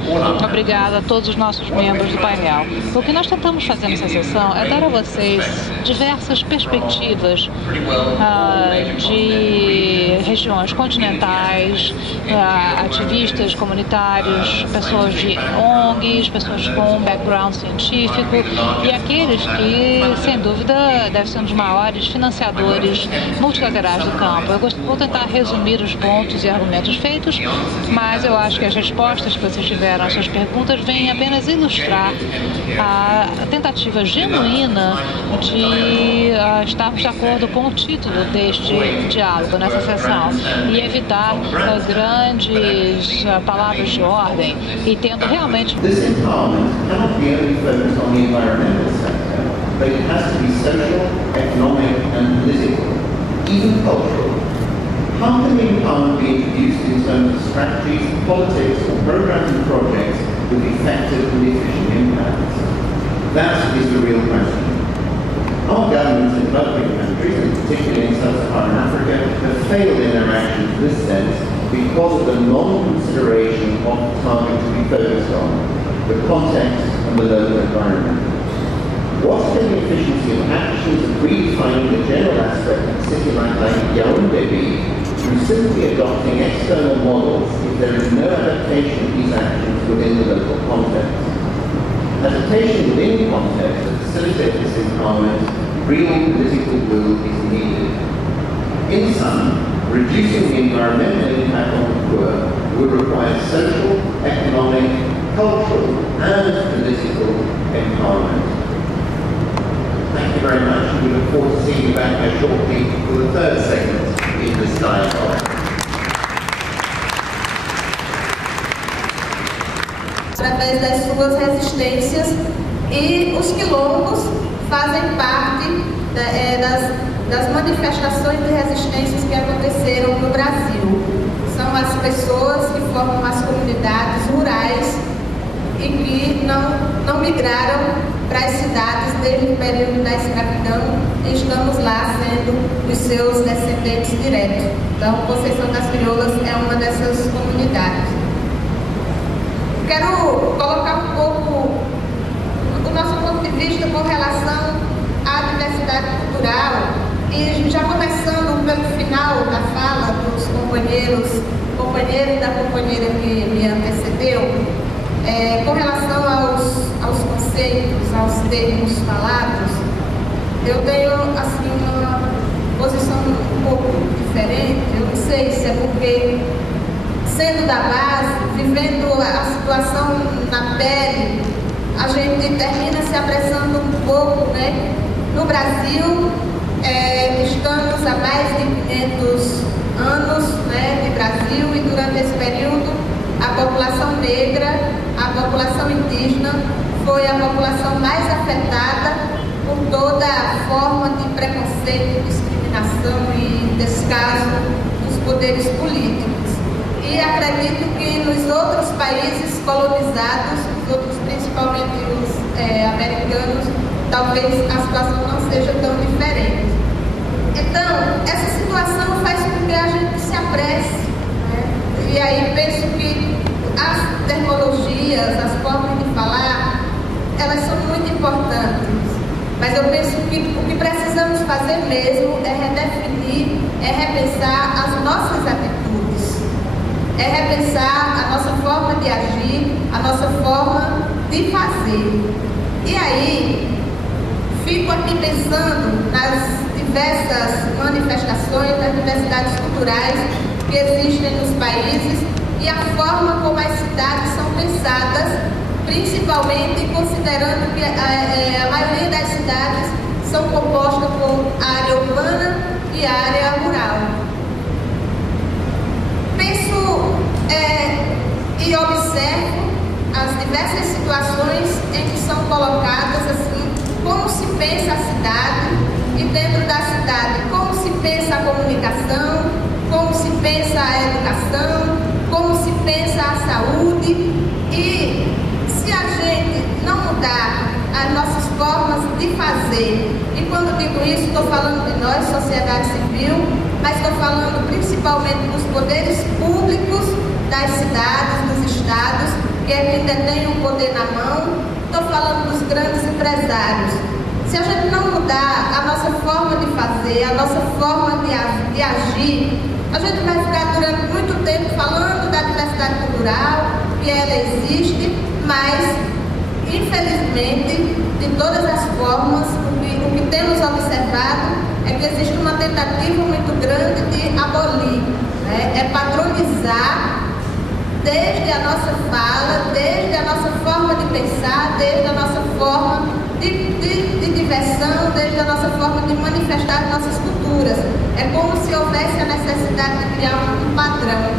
Obrigada a todos os nossos membros do painel. O que nós tentamos fazer nessa sessão é dar a vocês diversas perspectivas de regiões continentais, ativistas comunitários, pessoas de ONGs, pessoas com background científico e aqueles que, sem dúvida, devem ser um dos maiores financiadores multilaterais do campo. Eu vou tentar resumir os pontos e argumentos feitos, mas eu acho que as respostas que vocês tiveram às suas perguntas vêm apenas ilustrar a tentativa genuína de estarmos de acordo com o título deste diálogo nessa sessão e evitar grandes palavras de ordem e tendo realmente... This empowerment cannot be only focused on the environmental sector, but it has to be social, economic and political, even cultural. How can the empowerment be introduced in terms of strategies, politics, or programs and projects with effective and efficient impacts? That is the real question. Our governments in developing countries, and particularly in sub-Saharan Africa, have failed in their actions in this sense because of the non-consideration of the target to be focused on, the context and the local environment. What can the efficiency of actions of redefining the general aspect of a city like Yaoundé be through simply adopting external models if there is no adaptation of these actions within the local context? Adaptation within context to facilitate this empowerment, real political will is needed. In sum, reducing the environmental impact on the poor would require social, economic, cultural and political empowerment. Thank you very much. We look forward to seeing you back here shortly for the third segment in this dialogue. Através das suas resistências, e os quilombos fazem parte das manifestações de resistências que aconteceram no Brasil. São as pessoas que formam as comunidades rurais e que não migraram para as cidades desde o período da escravidão e estamos lá sendo os seus descendentes diretos. Então, Conceição das Crioulas é uma dessas comunidades. Quero colocar um pouco o nosso ponto de vista com relação à diversidade cultural e já começando pelo final da fala dos companheiro da companheira que me antecedeu, com relação aos conceitos, aos termos falados, eu tenho assim uma posição um pouco diferente. Eu não sei se é porque, sendo da base, vivendo a situação na pele, a gente termina se apressando um pouco, né? No Brasil, estamos há mais de 500 anos, né, de Brasil, e durante esse período a população negra, a população indígena foi a população mais afetada por toda a forma de preconceito, discriminação e descaso dos poderes políticos. E acredito que nos outros países colonizados, os outros, principalmente os americanos, talvez a situação não seja tão diferente. Então, essa situação faz com que a gente se apresse, né? E aí penso que as terminologias, as formas de falar, elas são muito importantes. Mas eu penso que o que precisamos fazer mesmo é redefinir, é repensar as nossas atitudes, é repensar a nossa forma de agir, a nossa forma de fazer. E aí, fico aqui pensando nas diversas manifestações, nas diversidades culturais que existem nos países e a forma como as cidades são pensadas, principalmente considerando que a maioria das cidades são compostas por área urbana e de área rural. Penso e observo as diversas situações em que são colocadas assim, como se pensa a cidade e dentro da cidade, como se pensa a comunicação, como se pensa a educação, como se pensa a saúde. E se a gente não mudar as nossas formas de fazer, e quando digo isso estou falando de nós, sociedade civil, mas estou falando principalmente dos poderes públicos das cidades, dos estados, que é quem detém o poder na mão, estou falando dos grandes empresários. Se a gente não mudar a nossa forma de fazer, a nossa forma de agir, a gente vai ficar durante muito tempo falando da diversidade cultural, que ela existe, mas, infelizmente, de todas as formas, o que temos observado é que existe uma tentativa muito grande de abolir, né? É patronizar desde a nossa fala, desde a nossa forma de pensar, desde a nossa forma de diversão, desde a nossa forma de manifestar as nossas culturas. É como se houvesse a necessidade de criar um padrão,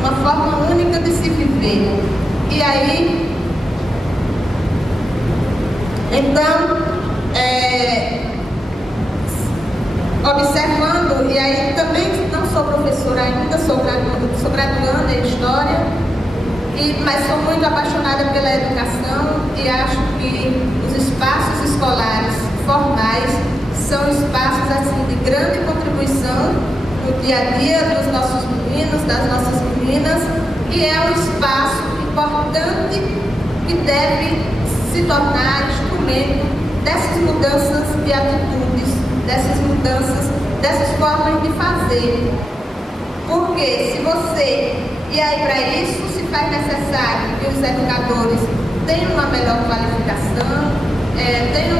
uma forma única de se viver. E aí, então, observando, e aí também não sou professora ainda, sou graduanda em História, mas sou muito apaixonada pela educação e acho que os espaços escolares formais são espaços assim, de grande contribuição no dia a dia dos nossos meninos, das nossas meninas, e é um espaço importante que deve se tornar instrumento dessas mudanças de atitudes, dessas mudanças, dessas formas de fazer. Porque se você, e aí para isso se faz necessário que os educadores tenham uma melhor qualificação, tenham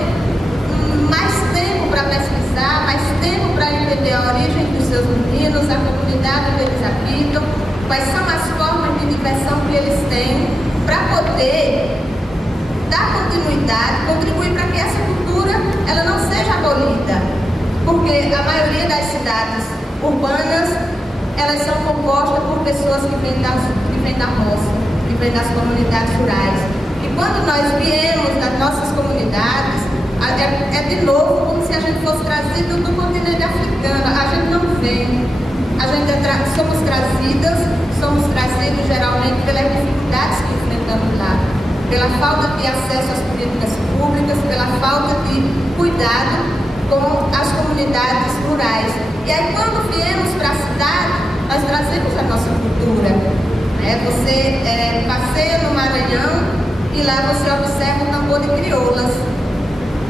mais tempo para pesquisar, mais tempo para entender a origem dos seus meninos, a comunidade onde eles habitam, quais são as formas de diversão que eles têm, para poder dar continuidade, contribuir para que essa cultura ela não seja abolida. Porque a maioria das cidades urbanas, elas são compostas por pessoas que vêm da roça, que vêm das comunidades rurais. E quando nós viemos das nossas comunidades, é de novo como se a gente fosse trazido do continente africano. A gente não vem. A gente somos trazidos geralmente pelas dificuldades que enfrentamos lá, pela falta de acesso às políticas públicas, pela falta de cuidado com as comunidades rurais. E aí quando viemos para a cidade, nós trazemos a nossa cultura. Você passeia no Maranhão e lá você observa o tambor de crioulas.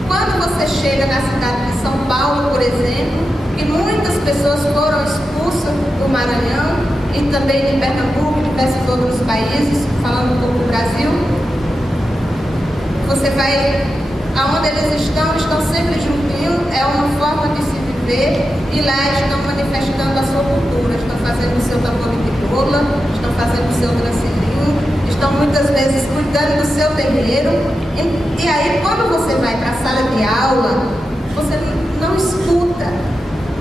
Quando você chega na cidade de São Paulo, por exemplo, que muitas pessoas foram expulsas do Maranhão e também de Pernambuco e diversos outros países, falando um pouco do Brasil, você vai aonde eles estão sempre juntinhos, é uma forma de se viver, e lá estão manifestando a sua cultura, estão fazendo o seu tambor de crioula, estão fazendo o seu transilinho, estão muitas vezes cuidando do seu terreiro, e aí quando você vai para a sala de aula, você não escuta,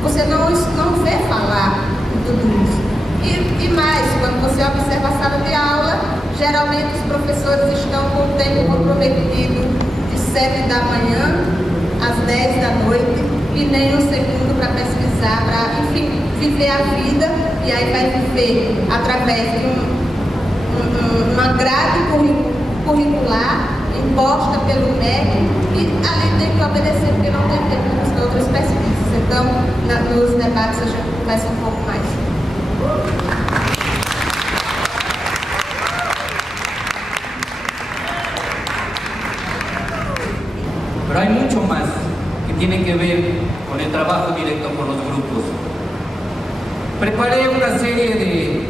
você não vê falar de tudo isso. E mais, quando você observa a sala de aula, geralmente os professores estão com o tempo comprometido de 7 da manhã às 10 da noite e nem um segundo para pesquisar, para, enfim, viver a vida, e aí vai viver através de uma grade curricular imposta pelo MEC, e ali tem que obedecer, porque não tem tempo para fazer outras pesquisas. Então, nos debates a gente conversa um pouco mais. Pero hay mucho más que tiene que ver con el trabajo directo con los grupos. Preparé una serie de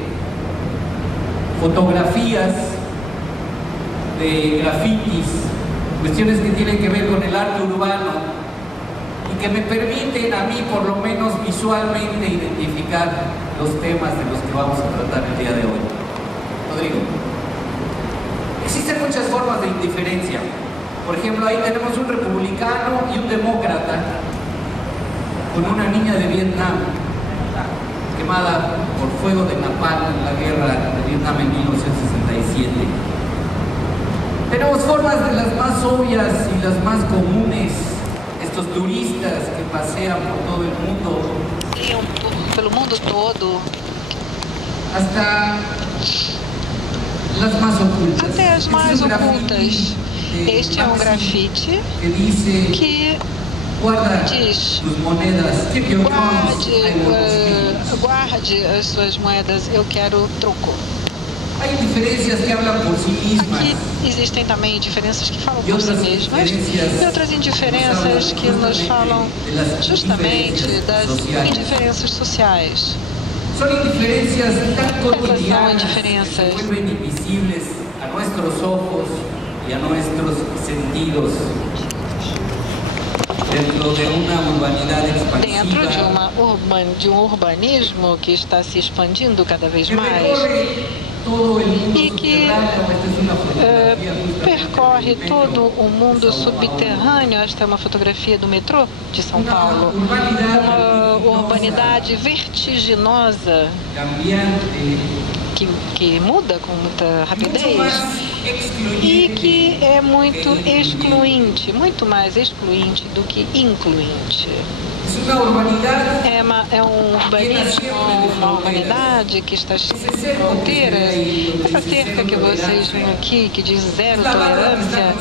fotografías, de grafitis, cuestiones que tienen que ver con el arte urbano y que me permiten a mí por lo menos visualmente identificar los temas de los que vamos a tratar el día de hoy. Rodrigo, existen muchas formas de indiferencia. Por ejemplo, ahí tenemos un republicano y un demócrata. con una niña de Vietnam quemada por fuego de napalm en la guerra de Vietnam en 1967. Tenemos formas de las más obvias y las más comunes. Estos turistas que pasean por todo el mundo. Pelo mundo todo. Hasta las más ocultas. Até as mais ocultas. Este é um grafite que diz: guarde as suas moedas, eu quero troco. Aqui existem também diferenças que falam por si mesmas e outras indiferenças que nos falam justamente das indiferenças sociais. Essas são indiferenças a nossos olhos e a nossos sentidos. Dentro de um urbanismo que está se expandindo cada vez mais e que percorre todo o mundo subterrâneo. Esta é uma fotografia do metrô de São Paulo. Uma urbanidade vertiginosa que muda com muita rapidez e que é muito excluinte, muito mais excluinte do que incluinte. É um urbanismo, uma urbanidade que está cheia de fronteiras. Essa cerca que vocês veem aqui, que diz zero tolerância,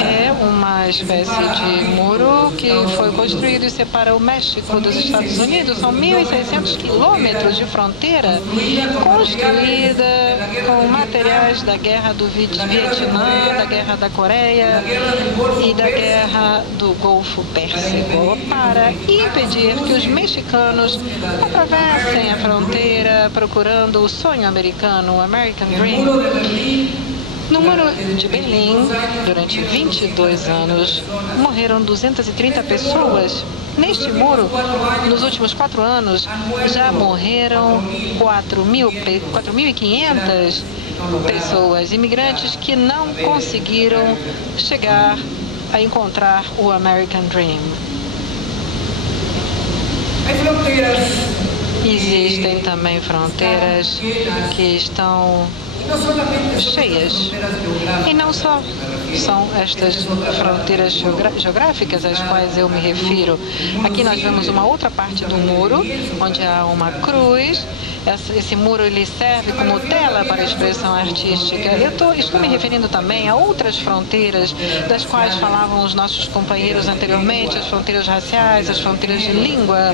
é uma espécie de muro que foi construído e separa o México dos Estados Unidos. São 1.600 quilômetros de fronteira construída com materiais da guerra do Vietnã, da guerra da Coreia e da guerra do Golfo Pérsico, para impedir que os mexicanos atravessem a fronteira procurando o sonho americano, o American Dream. No Muro de Berlim, durante 22 anos, morreram 230 pessoas. Neste muro, nos últimos 4 anos, já morreram 4.500 pessoas, imigrantes que não conseguiram chegar a encontrar o American Dream. Existem também fronteiras que estão cheias. E não só são estas fronteiras geográficas às quais eu me refiro. Aqui nós vemos uma outra parte do muro, onde há uma cruz. Esse muro ele serve como tela para a expressão artística. Estou me referindo também a outras fronteiras das quais falavam os nossos companheiros anteriormente, as fronteiras raciais, as fronteiras de língua,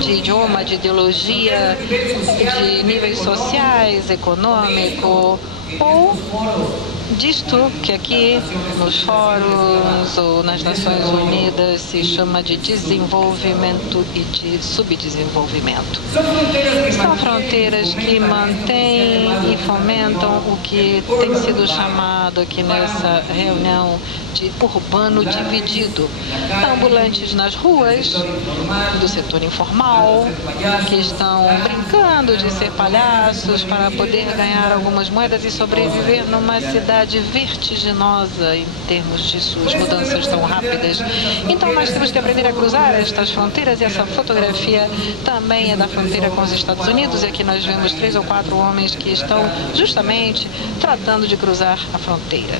de idioma, de ideologia, de níveis sociais, econômico, ou disto que aqui nos fóruns ou nas Nações Unidas se chama de desenvolvimento e de subdesenvolvimento. São fronteiras que mantêm e fomentam o que tem sido chamado aqui nessa reunião de urbano dividido. Ambulantes nas ruas do setor informal, que estão brincando de ser palhaços para poder ganhar algumas moedas e sobreviver numa cidade vertiginosa em termos de suas mudanças tão rápidas. Então nós temos que aprender a cruzar estas fronteiras e essa fotografia também é da fronteira com os Estados Unidos e aqui nós vemos 3 ou 4 homens que estão justamente tratando de cruzar a fronteira.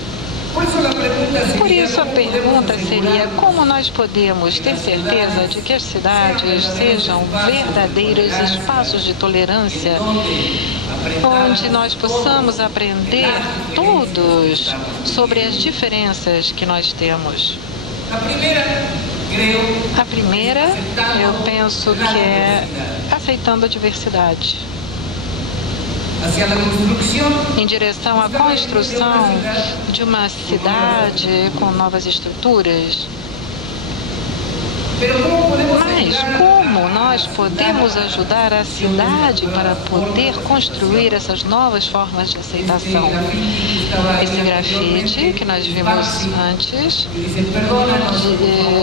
Por isso a pergunta seria: como nós podemos ter certeza de que as cidades sejam verdadeiros espaços de tolerância, onde nós possamos aprender todos sobre as diferenças que nós temos? A primeira, eu penso que é aceitando a diversidade. Em direção à construção de uma cidade com novas estruturas. Mas como nós podemos ajudar a cidade para poder construir essas novas formas de aceitação? Esse grafite que nós vimos antes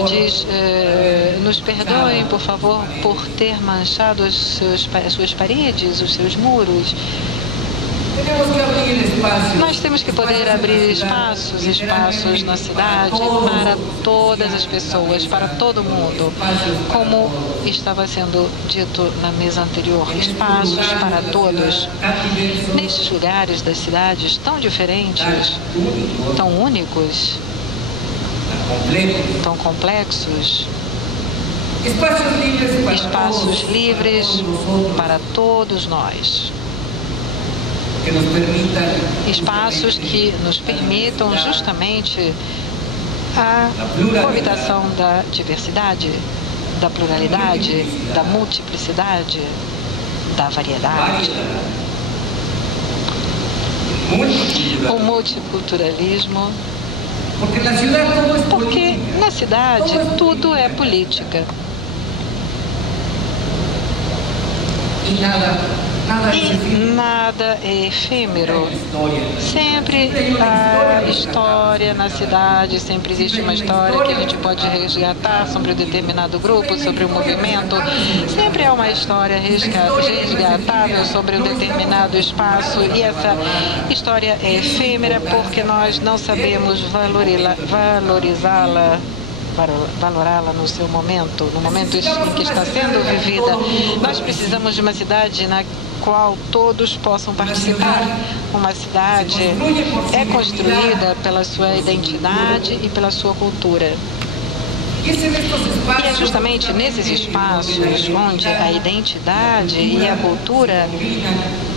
diz: nos perdoem, por favor, por ter manchado as suas paredes, os seus muros. Nós temos que poder abrir espaços na cidade para todas as pessoas, para todo mundo. Como estava sendo dito na mesa anterior, espaços para todos. Nestes lugares das cidades tão diferentes, tão únicos, tão complexos, espaços livres para todos nós. Espaços que nos permitam justamente a coabitação da diversidade, da pluralidade, da multiplicidade, da variedade. O multiculturalismo, porque na cidade tudo é política. E nada é efêmero. Sempre há história na cidade, sempre existe uma história que a gente pode resgatar sobre um determinado grupo, sobre um movimento. Sempre há uma história resgatável sobre um determinado espaço e essa história é efêmera porque nós não sabemos valorá-la no seu momento, no momento em que está sendo vivida. Nós precisamos de uma cidade na qual todos possam participar. Uma cidade é construída pela sua identidade e pela sua cultura. E é justamente nesses espaços onde a identidade e a cultura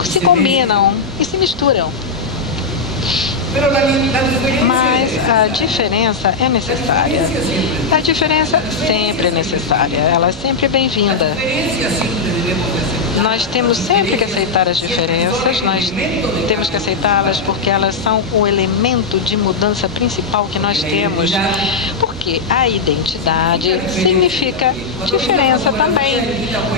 se combinam e se misturam. Mas a diferença é necessária. A diferença sempre é necessária. Ela é sempre bem-vinda. Nós temos sempre que aceitar as diferenças, nós temos que aceitá-las porque elas são o elemento de mudança principal que nós temos. Porque a identidade significa diferença também.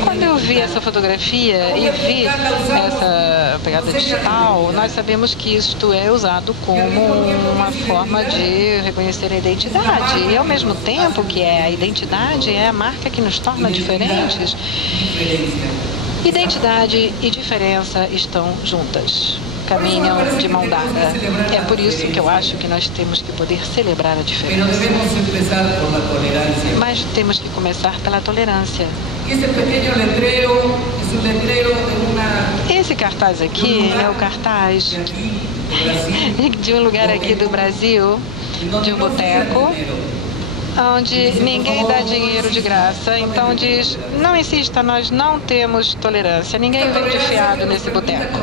Quando eu vi essa fotografia e vi essa pegada digital, nós sabemos que isto é usado como uma forma de reconhecer a identidade. E ao mesmo tempo que a identidade é a marca que nos torna diferentes. Identidade e diferença estão juntas, caminham de mão dada. É por isso que eu acho que nós temos que poder celebrar a diferença. Mas temos que começar pela tolerância. Esse cartaz aqui é o cartaz de um lugar aqui do Brasil, de um boteco, onde ninguém dá dinheiro de graça, então diz, não insista, nós não temos tolerância, ninguém vende fiado nesse boteco.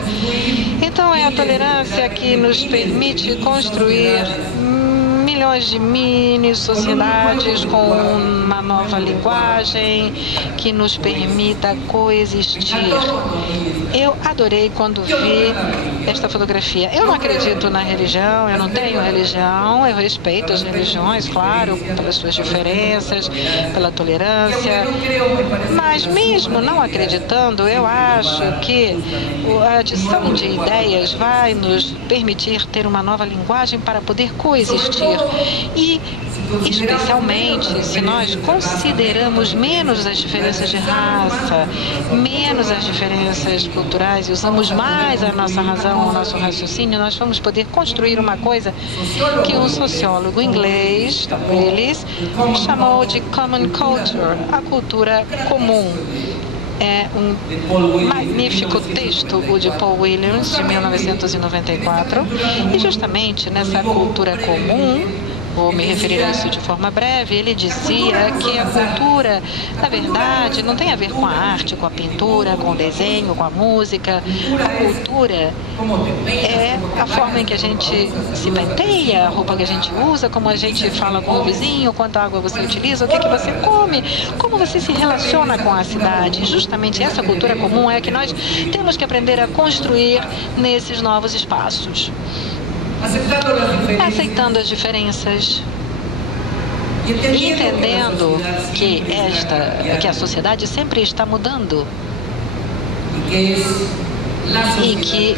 Então é a tolerância que nos permite construir milhões de mini-sociedades com uma nova linguagem que nos permita coexistir. Eu adorei quando vi esta fotografia. Eu não acredito na religião, eu não tenho religião, eu respeito as religiões, claro, pelas suas diferenças, pela tolerância, mas mesmo não acreditando, eu acho que a adição de ideias vai nos permitir ter uma nova linguagem para poder coexistir. E, especialmente, se nós consideramos menos as diferenças de raça, menos as diferenças culturais e usamos mais a nossa razão, o nosso raciocínio, nós vamos poder construir uma coisa que um sociólogo inglês, Tom Willis, chamou de common culture, a cultura comum. É um magnífico texto, o de Paul Williams, de 1994, e justamente nessa cultura comum, vou me referir a isso de forma breve, ele dizia que a cultura, na verdade, não tem a ver com a arte, com a pintura, com o desenho, com a música. A cultura é a forma em que a gente se penteia, a roupa que a gente usa, como a gente fala com o vizinho, quanta água você utiliza, o que você come, como você se relaciona com a cidade. E justamente essa cultura comum é a que nós temos que aprender a construir nesses novos espaços. Aceitando as diferenças e entendendo que a sociedade sempre está mudando e que